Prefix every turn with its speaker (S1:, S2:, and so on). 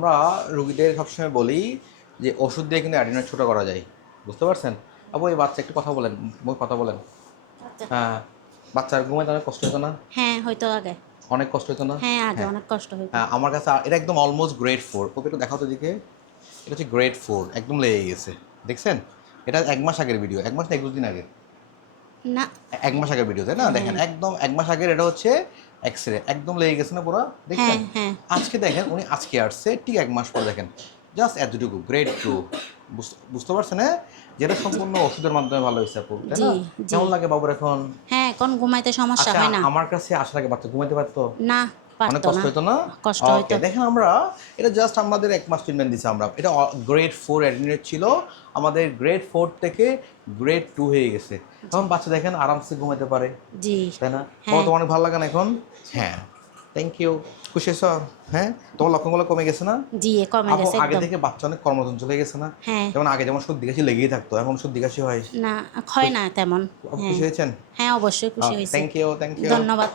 S1: আমরা রুগীদের সবসময় বলি যে ওষুধ দিয়ে কিন্তু অ্যাডিনয়েড ছোটো করা যায়। বুঝতে পারছেন? আপু এই বাচ্চা একটু কথা বলেন মুখ কথা বলেন।
S2: আচ্ছা।
S1: হ্যাঁ বাচ্চার ঘুমাইতে অনেক কষ্ট হতো না?
S2: হ্যাঁ হয়তো আগে।
S1: অনেক কষ্ট হতো না?
S2: হ্যাঁ আগে অনেক কষ্ট হইতো।
S1: হ্যাঁ, আমার কাছে এটা একদম অলমোস্ট গ্রেড ফোর ওকে একটু দেখাও তো দিকে এটা হচ্ছে গ্রেড ফোর একদম লেগে গেছে। দেখছেন? এটা এক মাস আগের ভিডিও এক মাস না একুশ দিন আগের
S2: না।
S1: এক মাস আগের ভিডিও তাই না? দেখেন একদম এক মাস আগের এটা হচ্ছে একদম লেগে গেছে না পুরো? দেখেন
S2: হ্যাঁ
S1: আজকে দেখেন উনি আজকে আসছে ঠিক এক মাস পর দেখেন। জাস্ট এতটুকু গ্রেড টু বুঝতে পারছেন হ্যাঁ? যেটা সম্পূর্ণ ওষুধের মাধ্যমে ভালো হয়েছে আপু তাই না। কেমন লাগে বাবুর এখন?
S2: হ্যাঁ এখন ঘুমাইতে সমস্যা
S1: আচ্ছা
S2: হয় না।
S1: আমার কাছে আসার আগে বাচ্চা ঘুমাইতে পারতো?
S2: না।
S1: অনেক কষ্ট
S2: না।
S1: হতো না?
S2: কষ্ট।
S1: দেখেন আমরা এটা জাস্ট আমাদের এক মাস ট্রিটমেন্ট দিছি আমরা। এটা গ্রেড ফোর অ্যাডমিনেট ছিল। আমাদের গ্রেড ফোর থেকে গ্রেড টু হয়ে গেছে। এখন বাচ্চা দেখেন আরামসে ঘুমাতে পারে।
S2: জি।
S1: তাই না?
S2: হ্যাঁ।
S1: তোমার তো অনেক ভালো লাগে না এখন? হ্যাঁ। থ্যাংক ইউ খুশি হয়েছ? হ্যাঁ? তোমার লক্ষণগুলো কমে গেছে না?
S2: জি কমে গেছে
S1: আগে থেকে বাচ্চা অনেক কর্মচঞ্চল হয়ে গেছে না?
S2: হ্যাঁ।
S1: যেমন আগে যেমন সর্দি কাশি লেগেই থাকতো এখন সর্দি কাশি হয়।
S2: না হয় না তেমন। হ্যাঁ।
S1: খুশি হয়েছেন?
S2: হ্যাঁ অবশ্যই খুশি হয়েছে।
S1: থ্যাংক ইউ থ্যাংক ইউ
S2: ধন্যবাদ।